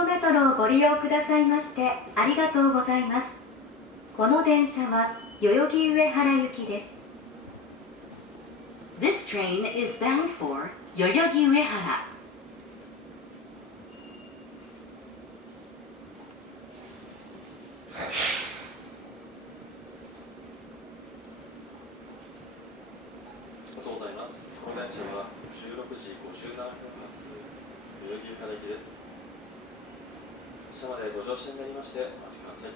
京メトロをご利用くださいましてありがとうございます。この電車は代々木上原行きです。This train is bound for 代々木上原。ありがとうございます。この電車は16時57分発代々木上原行きです。車までご乗車になりましてお待ちください。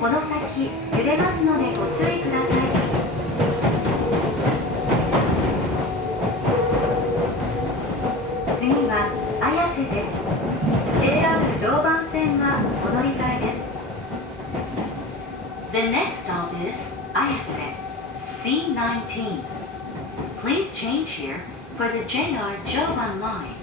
この先揺れますのでご注意ください。次は綾瀬です。 JR 常磐線はお乗り換えです。 The next stop is Ayase, C19. Please change here for the JR Joban line.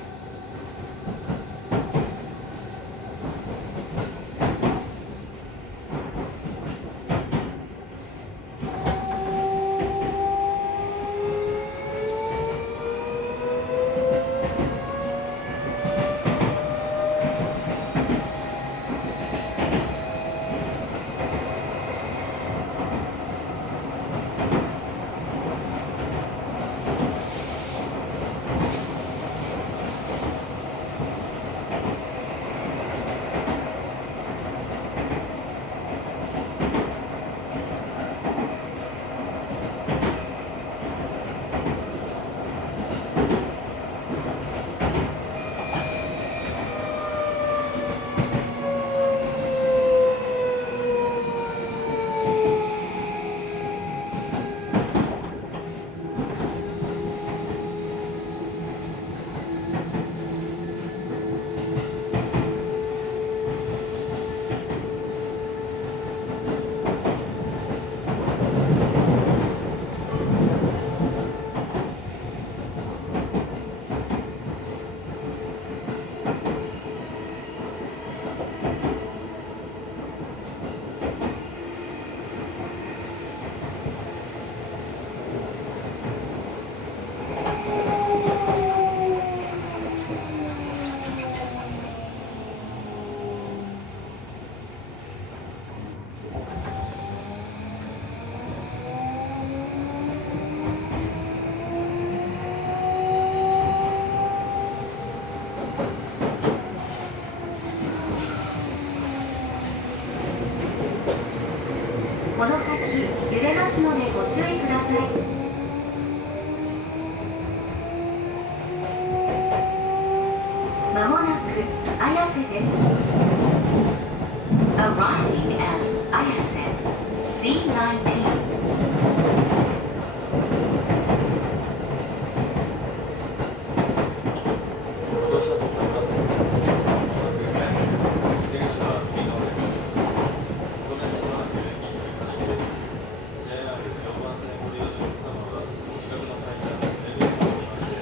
この先揺れますのでご注意ください。まもなく綾瀬です。 Arriving at Ayase, C19. ご乗車とございます。出口は右側です。この電車は代々木上原行きです。JR 常磐線をご利用のお客様はお近くの階段エレベーターを降りまして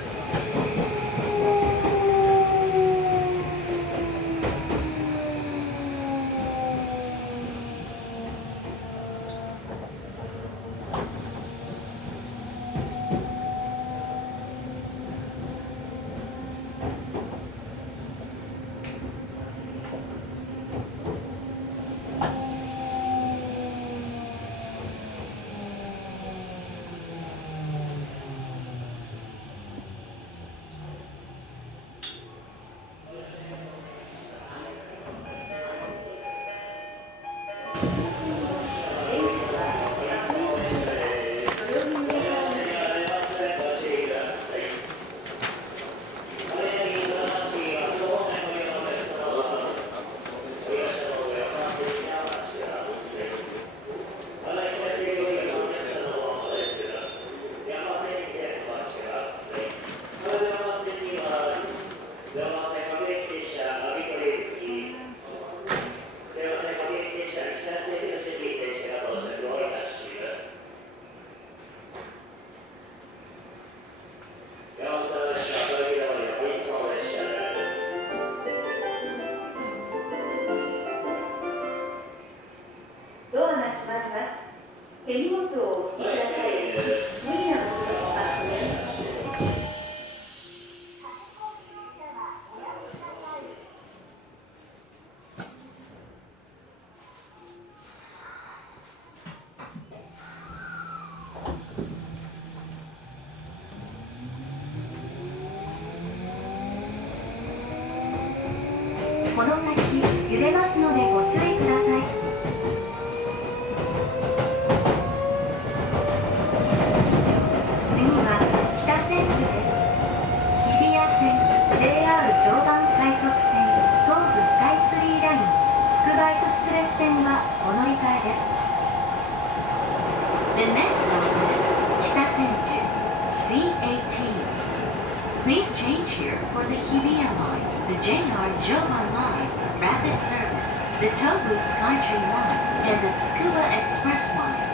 Please change here for the Hibiya line, the JR Joban line, rapid service, the Tobu Skytree line, and the Tsukuba Express line.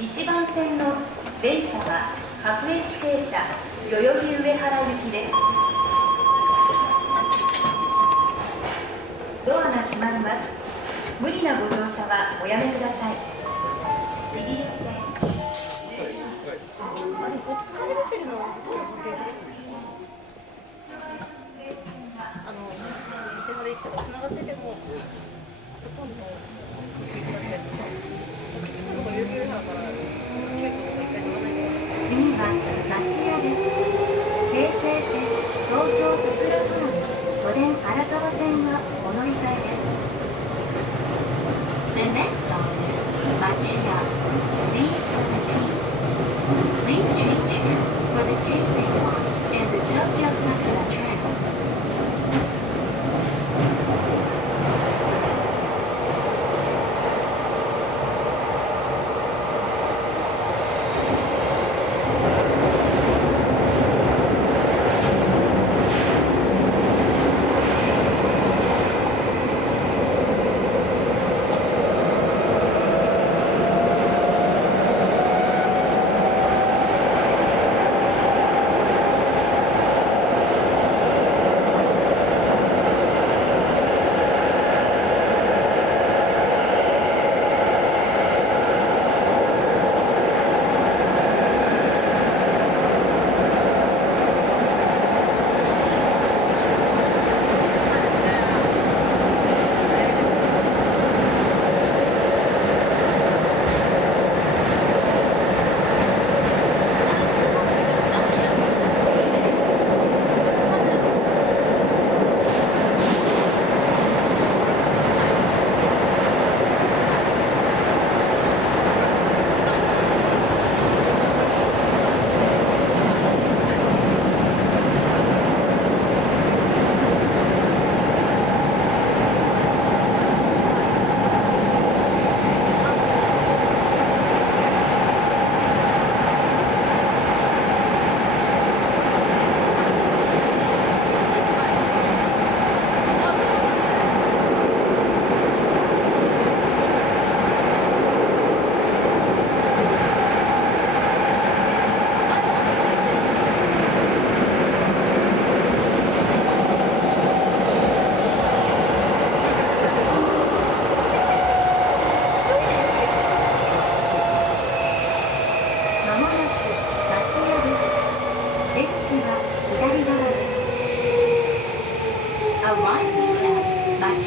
1番線の電車は各駅停車代々木上原行きです。ドアが閉まります。無理なご乗車はおやめください。イギリス線店まで行っても繋がっててもほとんどだったりとか結局有給だから結構一回乗らないと。次は町屋です。京成線東京桜トラム都電荒川線はお乗り換えです。 The next stop is Machiya C17. Please change here for the Keisei line and the Tokyo Sakura train. 次は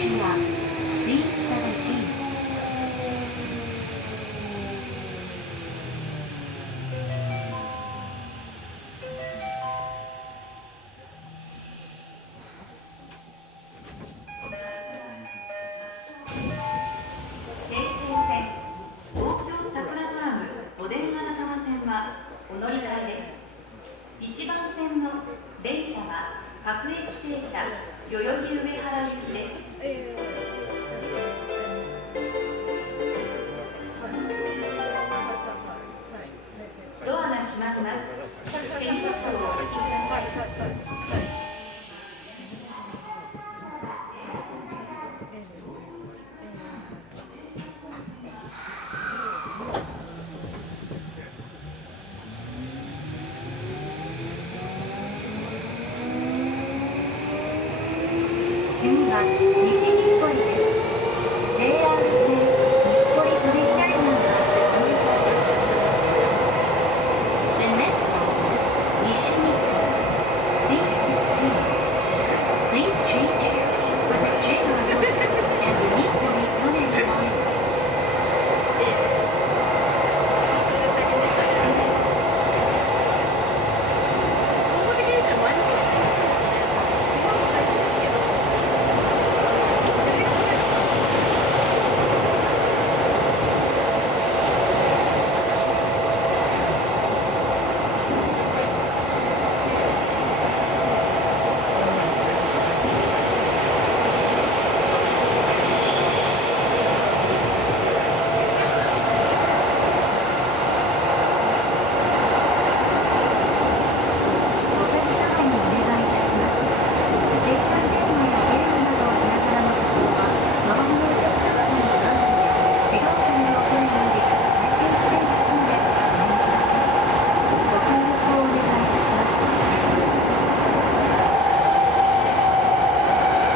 次は C17。京成線東京桜トラムおでん荒川線はお乗り換えです。1番線の電車は各駅停車代々木上原行きです。ドアが閉まります。手荷物をお置きください。次は西日暮里です。JR 線日暮里フリーライナーがお乗り換えです。The next stop is Nishimiko C16. Please change here for the JR Northwest and the Nikkei Tonen line. それが大変でしたね。総合的に見たら前の方が大変ですね。今も大変ですけど、種類が違いますから。お客様にお願いいたします。鉄板電話やゲームなどをしながらの旅行は、周りのお客様とのトラブルや怪我をされる恐れがあり、大変危険ですので、ご覧ください。ご協力をお願いいたします。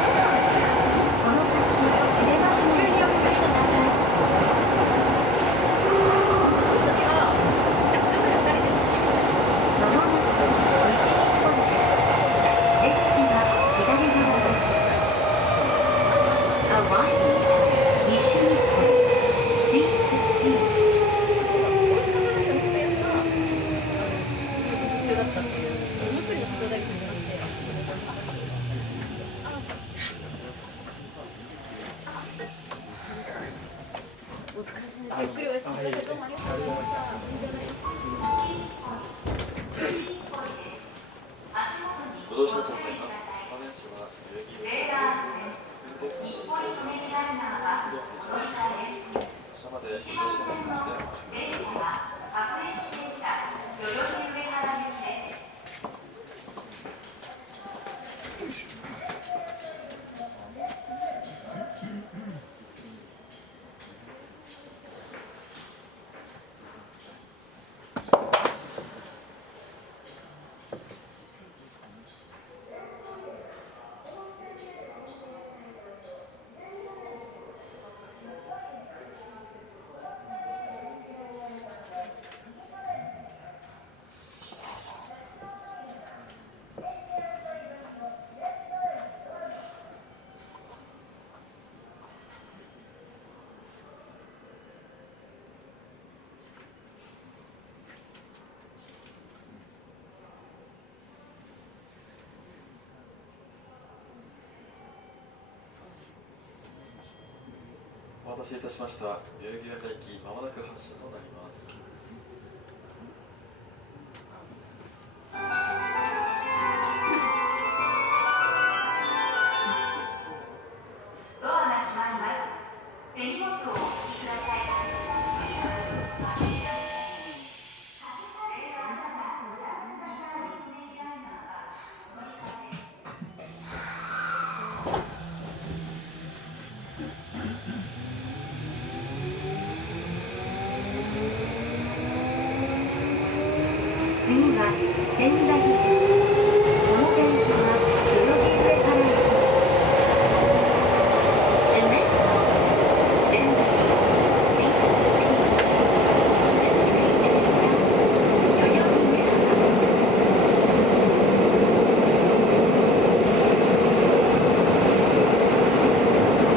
そうなんですね。この先、出ますのでお注意ください。その時は、じゃあ2人でしょ。まもなく西日暮里です。出口は左側です。Arriving at Nishimiko C16. そうだ、この近くだけ売ってたやつが、ちょっと必要だったっていう。もう一人の必要代理さんいまして。お疲れ様です。ゆっくりお休みください。どうもありがとうございました。ご乗車くださいます。電車は代々木上原日暮里舎人ライナーはお乗り換えです。下までご乗車1番くだ線のさい。電車は各駅停車代々木上原行きです。お待たせいたしました。代々木上原駅、まもなく発車となります。ドアが閉まります。手荷物をお置きください。次は千駄木です。この電車は代々木上原行きです。The next stop is Sendai C15. This train is bound for Yoyogi Uehara. お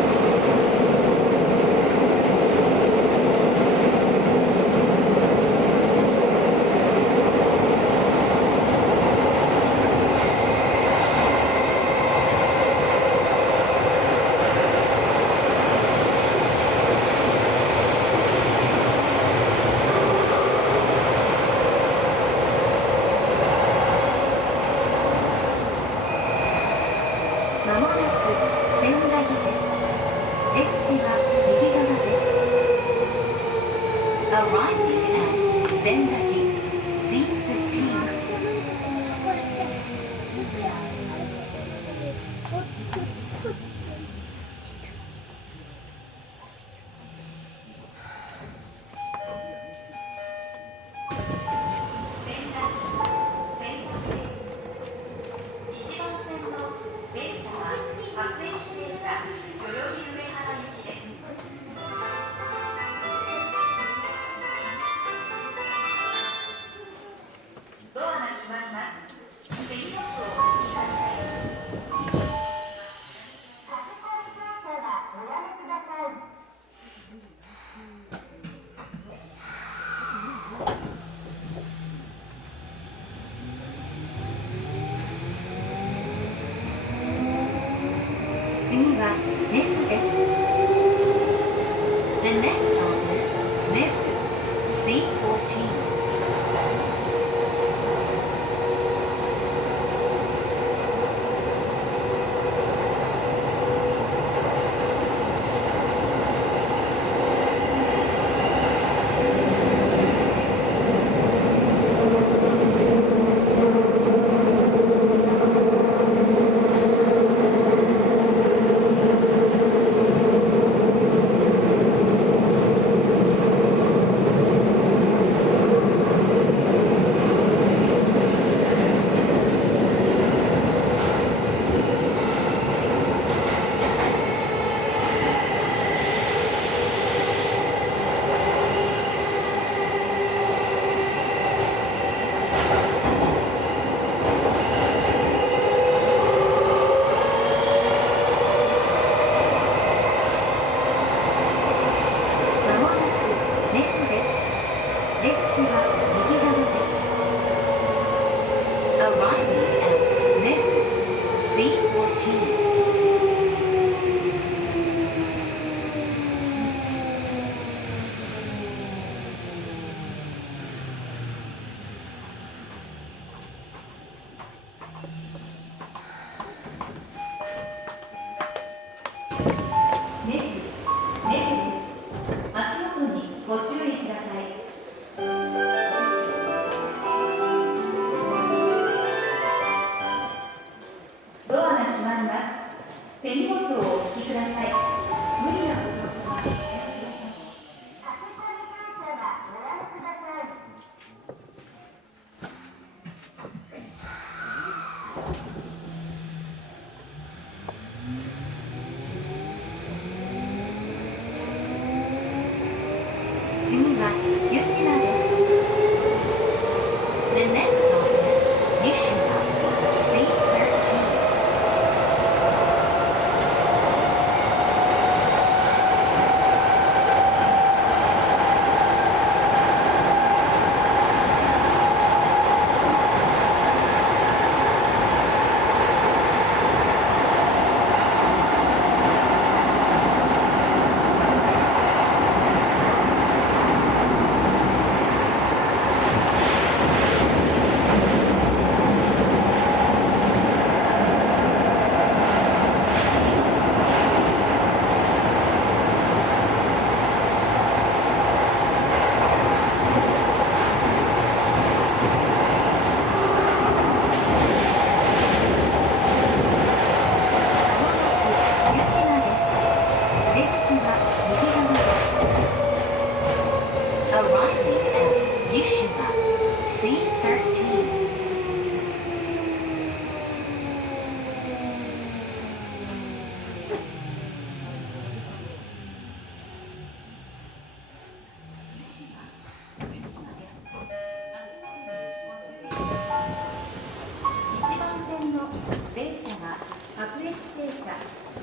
arriving at Nezu C14.ネズです。足元にご注意ください。ドアが閉まります。手荷物をお引きください。無理なご乗車はおやめください。次は吉野です。The next stop is Yushima C13.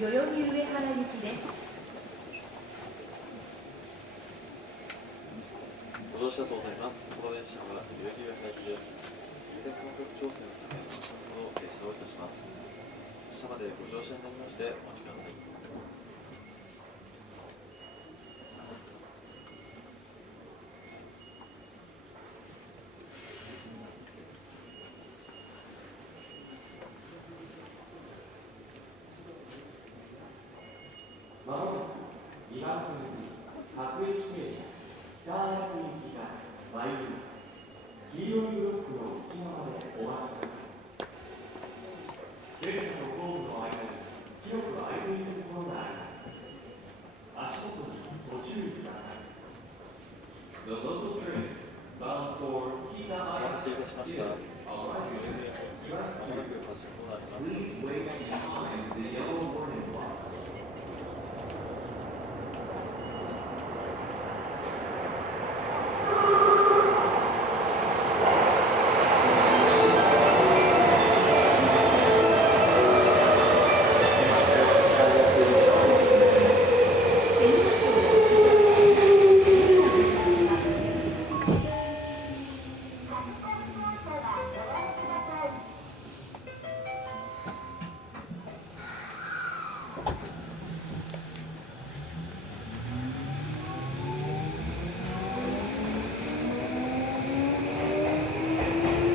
代々木上原行きです。ご乗車ありがとうございます。この電車は代々木上原行きです。有楽の調整のため3分ほど停車をいたします。車までご乗車になりましてお待ちください。まもなく2番線に各駅停車北綾瀬行きが参ります。黄色いブロックの内側でお待ちください。電車とホームの間に広く空いているところがあります。足元にご注意ください。The local train bound for 北綾瀬 is お待たせいたしました。 arriving at 岩まもな手。く発車となります。 Please wait behind the yellow warning lights.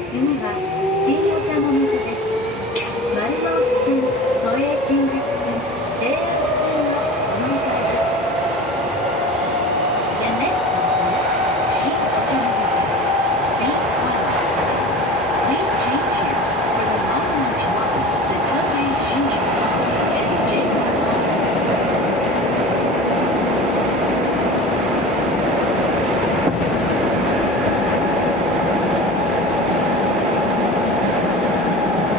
次は新御茶ノ水です。丸の内線、都営新宿線、JR 線のお乗り換えです。The next stop is 新御茶ノ水 C12. Please change here for the Marunouchi line, the Toei Shinjuku line, and the JR lines. お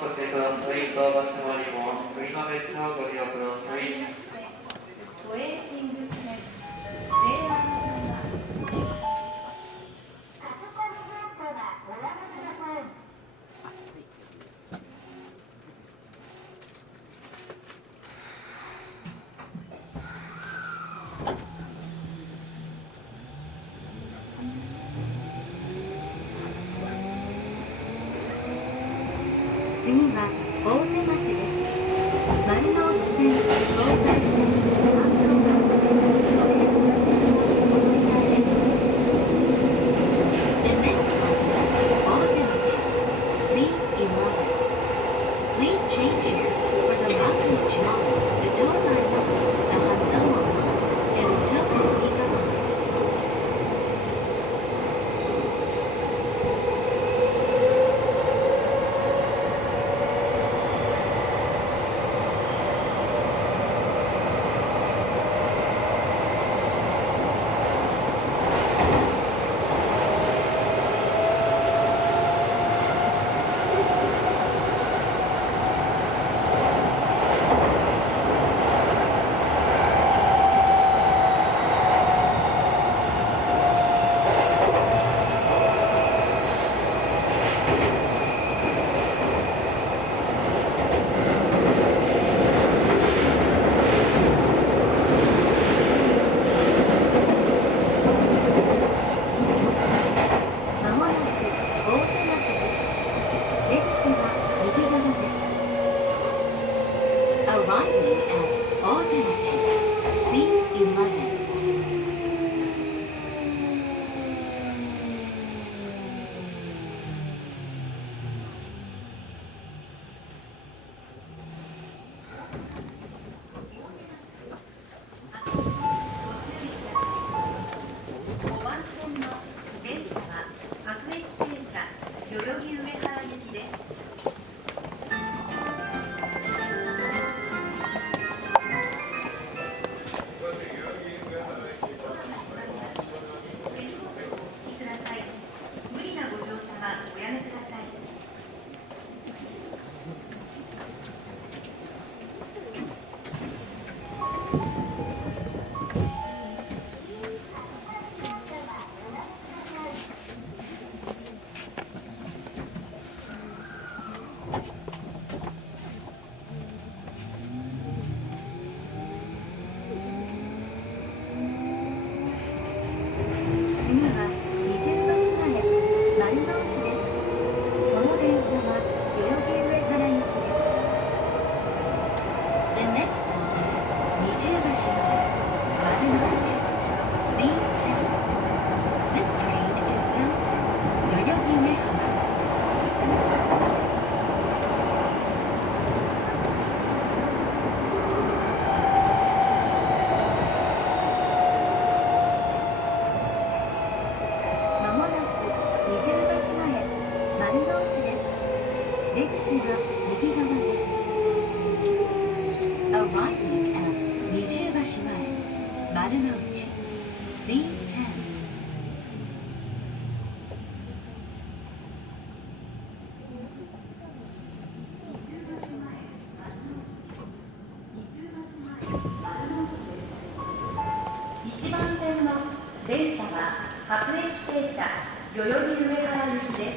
ご注意ください。ドアが閉まります。次の列車をご利用ください。都営新宿線西安線は次は大手町です。丸の内線、東海線、関東環線、都営本線のお乗り換えです。The next stop is 大手町 C11. Please change here for the Marunouchi line, the Tozai line, the Hanzhoumo line, and the Tokyo Ika line. まもなく大手町です。出口は右側です。Arriving at 大手町 C11. 5番線の電車は各駅停車代々木上原行きです。手荷物をお引きください。無理なご乗車はおやめください。次は二重橋前丸の内です。この電車は代々木上原行きです。The next stop is 二重橋前丸の内 C10. This train is bound for 代々木上原。まもなく二重橋前丸の内です。出口は右側です。Arriving at 二重橋前丸の内 C10. 1番線の電車は各駅停車代々木上原行きです。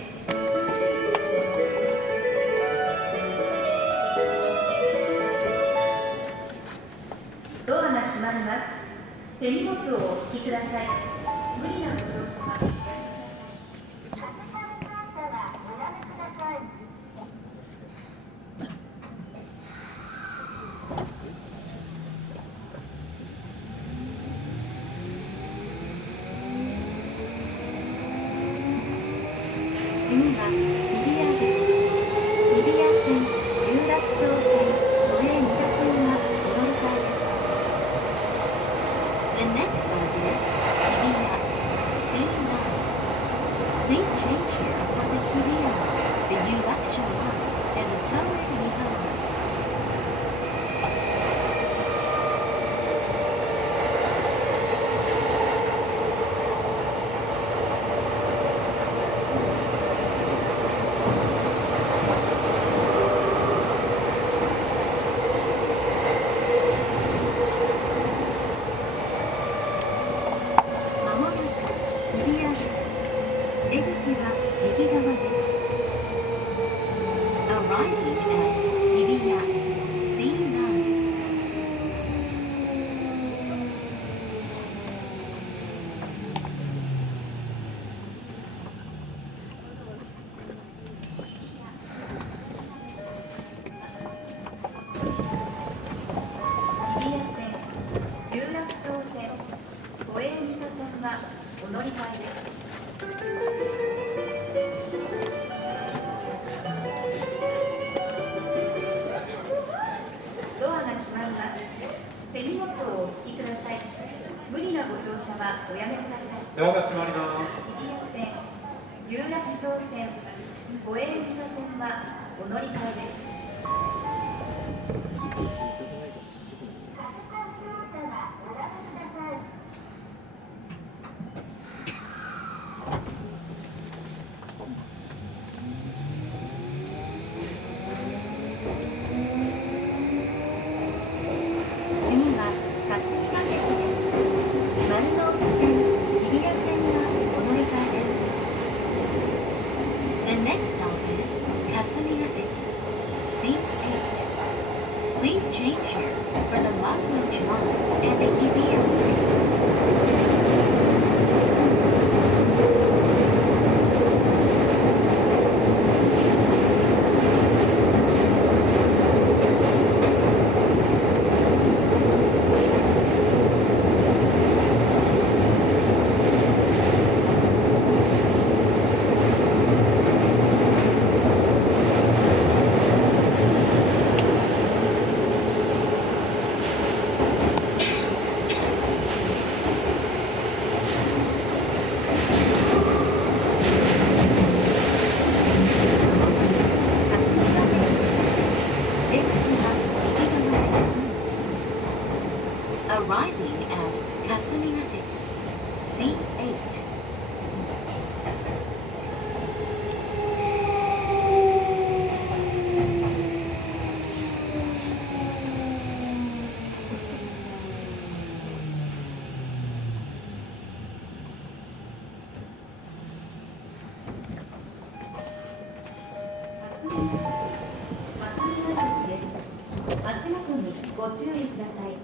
ドアが閉まります。手荷物をお引きください。無理なご乗車はおやめください。次は日比谷です。日比谷線、有楽町線、都営三田線がお乗り換えです。The next stop is 日比谷手荷物をお引きください。無理なご乗車はおやめください。ドアが閉まります。日比谷線、有楽町線、小江美賀線はお乗り換えです。次は霞ヶ関です。丸の内線、日比谷線はお乗り換えです。The next stop is Kasumigaseki, C8. Please change here for the Makuuchi line and the Hibiya line. 出口は右側です。Arriving at Kasumigaseki, C8. 足元にご注意ください。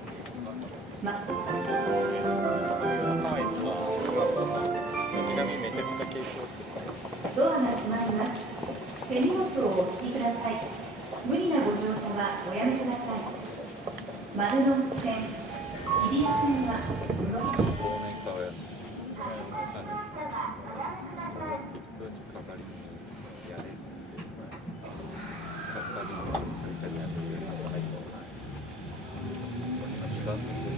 ドアが閉まります。手荷物をお引きください。無理なご乗車はおやめください。丸の内線、日比谷線はお乗り換え。忘年会をやって適当に係にやれっつって係に係やってくれるのが入ってこない2番目に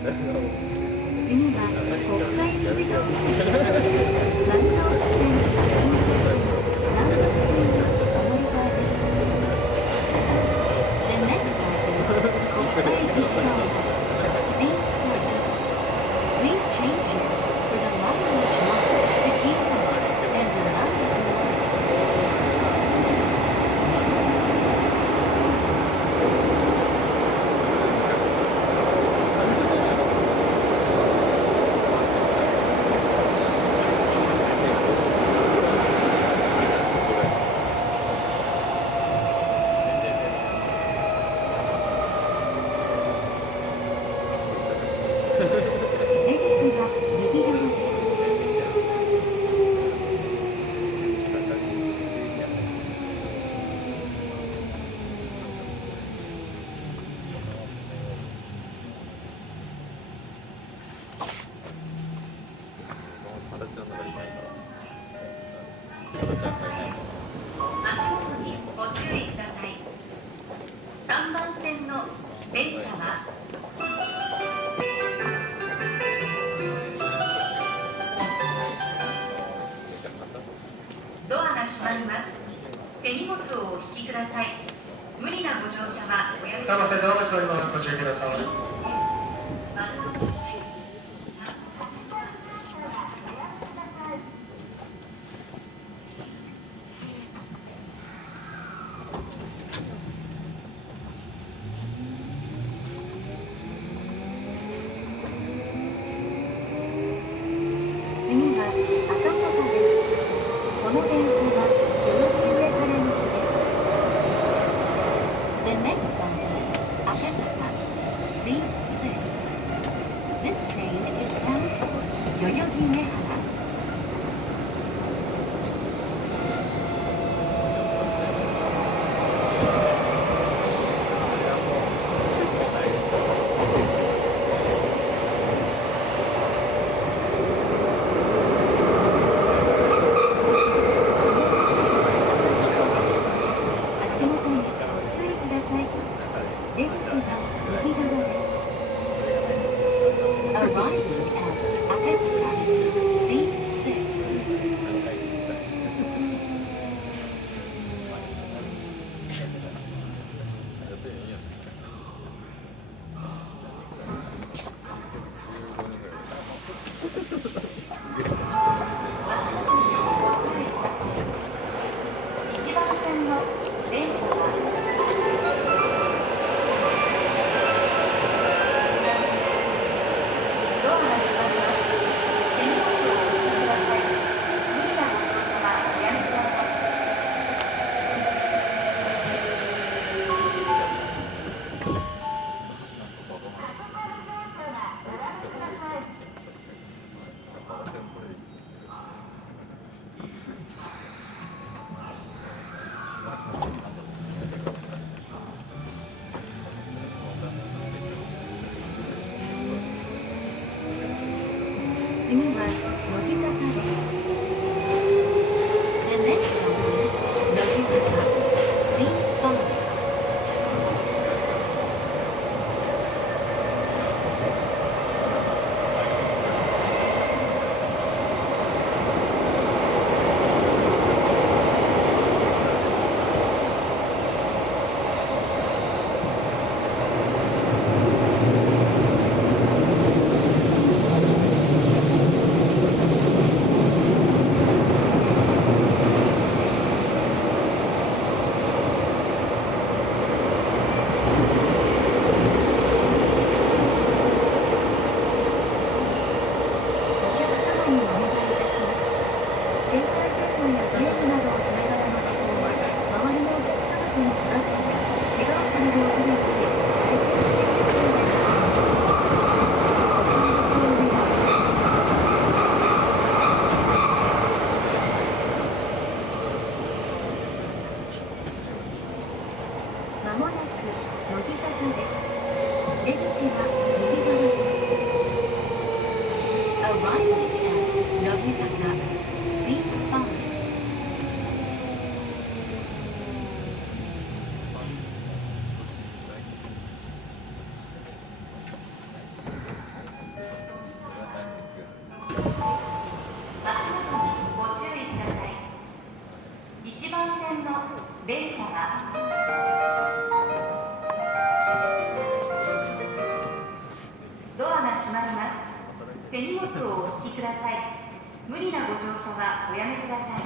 次は国会議事堂です。丸の内線、南北線はお乗り換えです。The next stop is 国会議事堂、C7. Please change here for the Makuuchi line, the Ginza line, and the Nandaku line. 出口は右側です。原ちゃんがいないから原ちゃんがいないから足元にご注意ください。3番線の電車はドアが閉まります。手荷物をお引きください。無理なご乗車はおやめください。ドアが閉まります。ご注意ください。丸の内線次は赤坂です。この電車は代々木上原行きです。The next stop is Akasaka, C6. This train is bound for Yoyogi Uehara. 足元にご注意ください。もなく乃木坂です。出口は右側です。Arriving at 乃木坂 C5. 足元にご注意ください。1番線の電車はドアが閉まります。手荷物をお引きください。無理なご乗車はおやめください。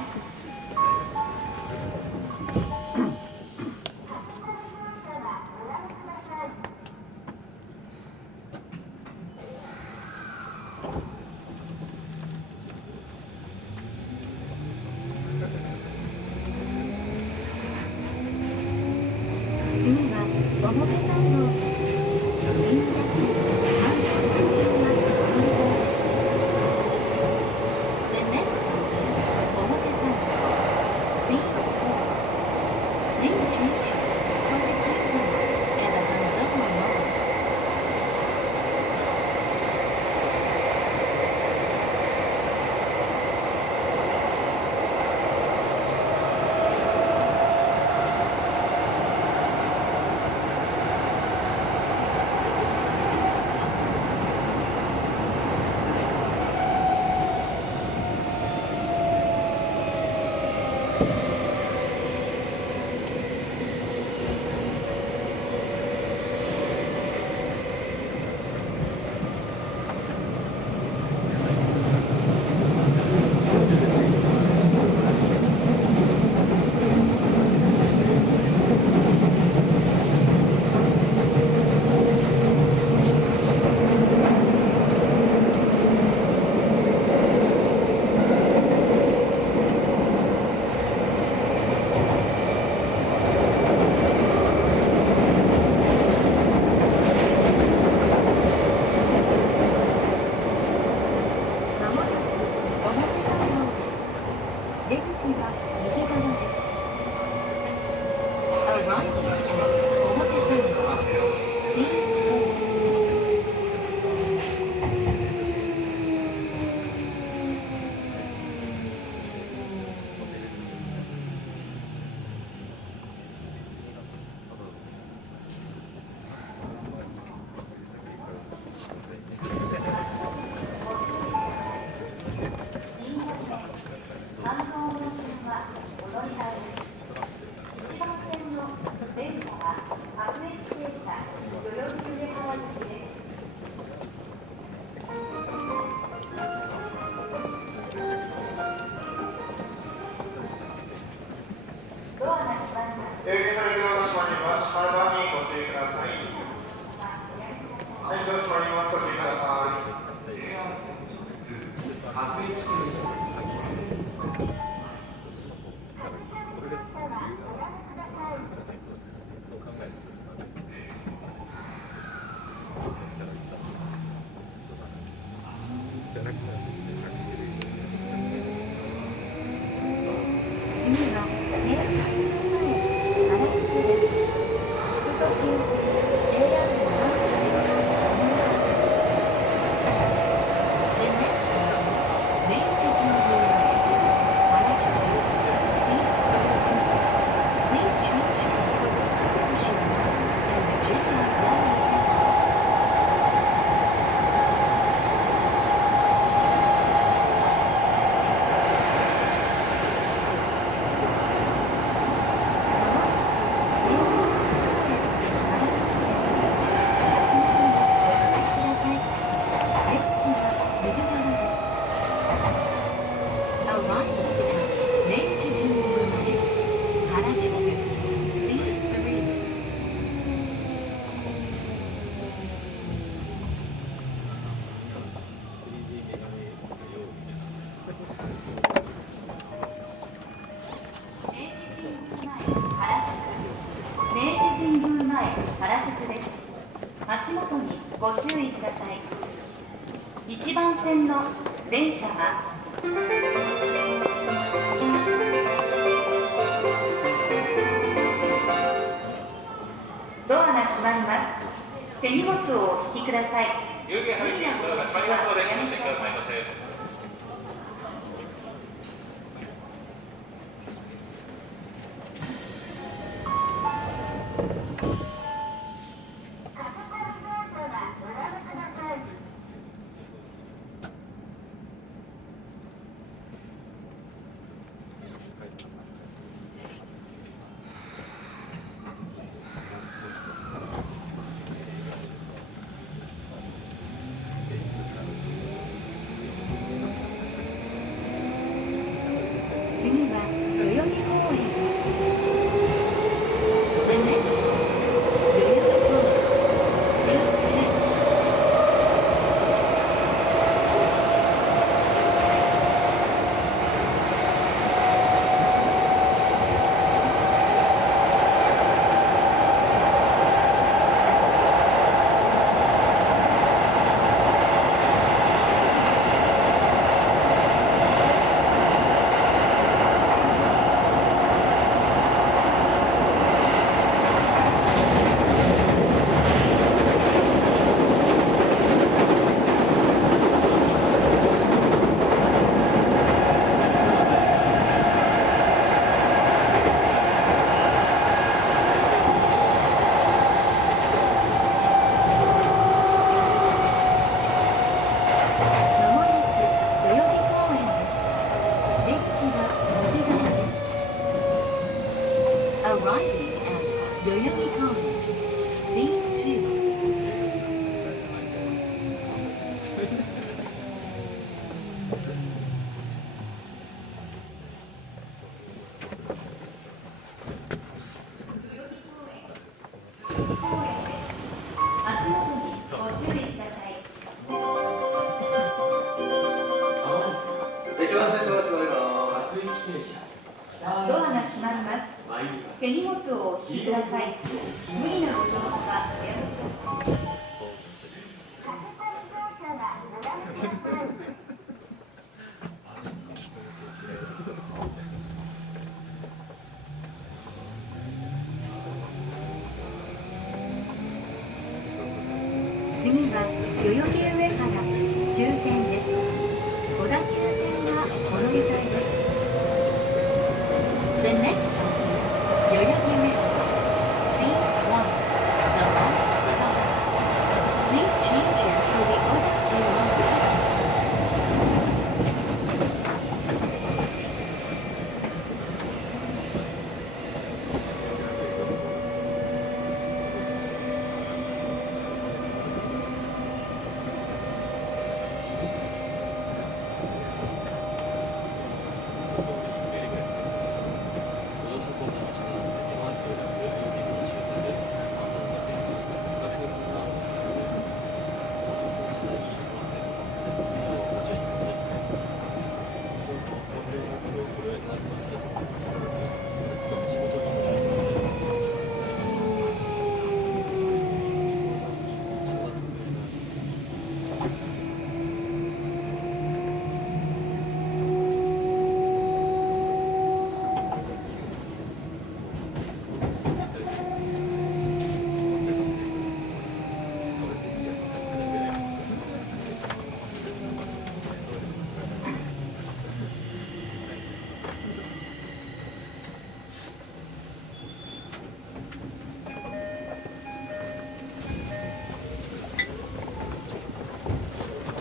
次は表参道です。銀座線関西線は乗り換えです。The next stop is 表参道 C4. Please change from the Hanzoma and the Hanzoma Mall. まもなく表参道です。出口は右側です。Arriving at 表参道 C4. 関東道線はお乗り換えです。1番線の電車は各駅停車代々木上原口です。ドアが閉まります。現在ドアが閉まります。体にご注意ください。はい、ドア閉まります。ご注意ください。各駅停車そう考えるとじゃなくて次は明治神宮前原宿です。副都心線 JR 山手線はこの中です。The next stop is 明治神宮前原宿 C4. Please change for the Fukutoshi Line and the JR Yamate Line. 足元にご注意ください。1番線の電車はドアが閉まります。手荷物をお引きください。有限配信ドアが閉まりますのでご安心くださいませ。次は代々木公園です。The next stop is 代々木公園 C2。Arriving at 代々木公園 C2。足元にご注意ください。一番先頭は座ります。霞汽停車。ドアが閉まります。参ります。手荷物をお引きください。無理なご乗車はおやめください。次は代々木上原終点です。小田急線がこの理解です。The next stop is 代々木上原 C1。The last stop. Please change here for the 小田急line。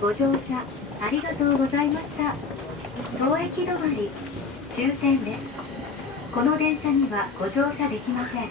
ご乗車ありがとうございました。当駅止まり終点です。この電車にはご乗車できません。